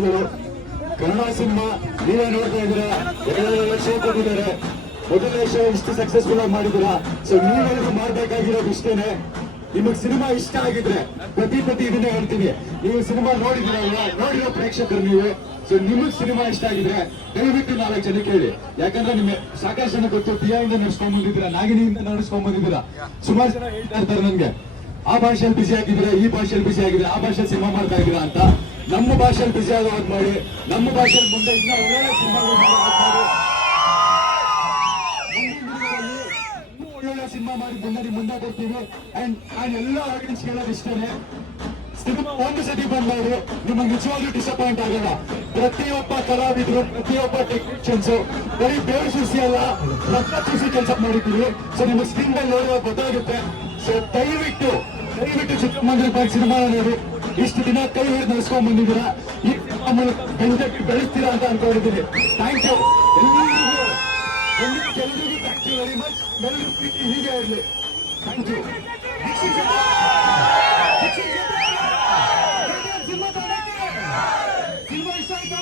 ಧನ್ಯವಾದಗಳು. ಕನ್ನಡ ಸಿನಿಮಾ ನೀವೇ ನೋಡ್ತಾ ಇದ್ದೀರಾ, 2 ಶೋ ಕೊಟ್ಟಿದ್ದಾರೆ. ಮೊದಲನೇ ಶೋ ಇಷ್ಟು ಸಕ್ಸಸ್ಫುಲ್ ಆಗಿ ಮಾಡಿದ್ದೀರಾ. ಸೊ ನೀವೆಲ್ಲರೂ ಮಾಡ್ಬೇಕಾಗಿರೋದು ಇಷ್ಟೇನೆ. ನಿಮಗೆ ಸಿನಿಮಾ ಇಷ್ಟ ಆಗಿದ್ರೆ ಪ್ರತಿ ಇದನ್ನೇ ಹೇಳ್ತೀನಿ, ನೀವು ಸಿನಿಮಾ ನೋಡಿದಿರಲ್ಲ, ನೋಡಿರೋ ಪ್ರೇಕ್ಷಕರು ನೀವು. ಸೊ ನಿಮಗ್ ಸಿನಿಮಾ ಇಷ್ಟ ಆಗಿದ್ರೆ ದಯವಿಟ್ಟು 4 ಜನಕ್ಕೆ ಹೇಳಿ. ಯಾಕಂದ್ರೆ ನಿಮಗೆ ಸಾಕಷ್ಟು ಜನ ಗೊತ್ತು, ಟಿಯಾಯಿಂದ ನಡೆಸ್ಕೊಂಡ್ ಬಂದಿದ್ದೀರಾ, ನಾಗಿನಿಯಿಂದ ನಡೆಸ್ಕೊಂಡ್ ಬಂದಿದ್ದೀರಾ. ಸುಮಾರು ಜನ ಹೇಳ್ತಾ ಇರ್ತಾರೆ ನನ್ಗೆ, ಆ ಭಾಷೆಯಲ್ಲಿ ಬಿಸಿ ಆಗಿದ್ರೆ, ಈ ಭಾಷೆಯಲ್ಲಿ ಬಿಸಿ ಆಗಿದ್ರೆ, ಆ ಭಾಷೆಯಲ್ಲಿ ಸಿನಿಮಾ ಮಾಡ್ತಾ ಇದ್ದೀರಾ ಅಂತ. ನಮ್ಮ ಭಾಷೆಯಲ್ಲಿ ಬಿಸಿ ಆಗೋದು ಮಾಡಿ, ನಮ್ಮ ಭಾಷೆಯಲ್ಲಿ ಮುಂದೆ ಇನ್ನೂ ಒಳ್ಳೆ ಸಿನಿಮಾಗಳು ಒಳ್ಳೊಳ್ಳೆ ಸಿನಿಮಾ ಮಾಡಿ ಮುಂದೆ ಬರ್ತೀವಿ. ಅಂಡ್ ಎಲ್ಲ ಆಡಿಯನ್ಸ್ ಹೇಳೋದು ಇಷ್ಟೇನೆ, ಸಿನಿಮಾ ಒಂದು ಸತಿ ಬಂದವರು ನಿಮಗೆ ನಿಜವಾಗ್ಲೂ ಡಿಸಪಾಯಿಂಟ್ ಆಗಲ್ಲ. ಪ್ರತಿಯೊಬ್ಬ ಕಲಾವಿದರು, ಪ್ರತಿಯೊಬ್ಬ ಟೆಕ್ನಿಷಿಯನ್ಸ್ ಬರೀ ಬೇರೆ ಸುಸಿ ಅಲ್ಲ, ರಕ್ತ ಚೂಸಿ ಕೆಲಸ ಮಾಡಿದ್ದೀವಿ. ಸೊ ನಿಮಗೆ ಸ್ಕ್ರೀನ್ ಮೇಲೆ ನೋಡುವಾಗ ಗೊತ್ತಾಗುತ್ತೆ. ಸೊ ದಯವಿಟ್ಟು ಚಿತ್ರಮಂದಿರ ಬಂದು ಸಿನಿಮಾ ನೋಡಿ. ಇಷ್ಟು ದಿನ ಕೈ ಹಿಡಿದು ನಡೆಸ್ಕೊಂಡ್ ಬಂದಿದ್ದೀರಾ, ಈ ಸಿನಿಮಾ ಮೂಲಕ ಬೆಳೆಸ್ತೀರಾ ಅಂತ ಅನ್ಕೊಂಡಿದ್ದೀನಿ. ಥ್ಯಾಂಕ್ ಯು ಎಲ್ಲರಿಗೂ ಥ್ಯಾಂಕ್ ಯು ವೆರಿ ಮಚ್. ಎಲ್ಲರೂ ಪ್ರೀತಿ ಹೀಗೆ ಇರಲಿ. Thank you. ಸಿನಿಮಾ ಇಷ್ಟ ಆಯ್ತಾ?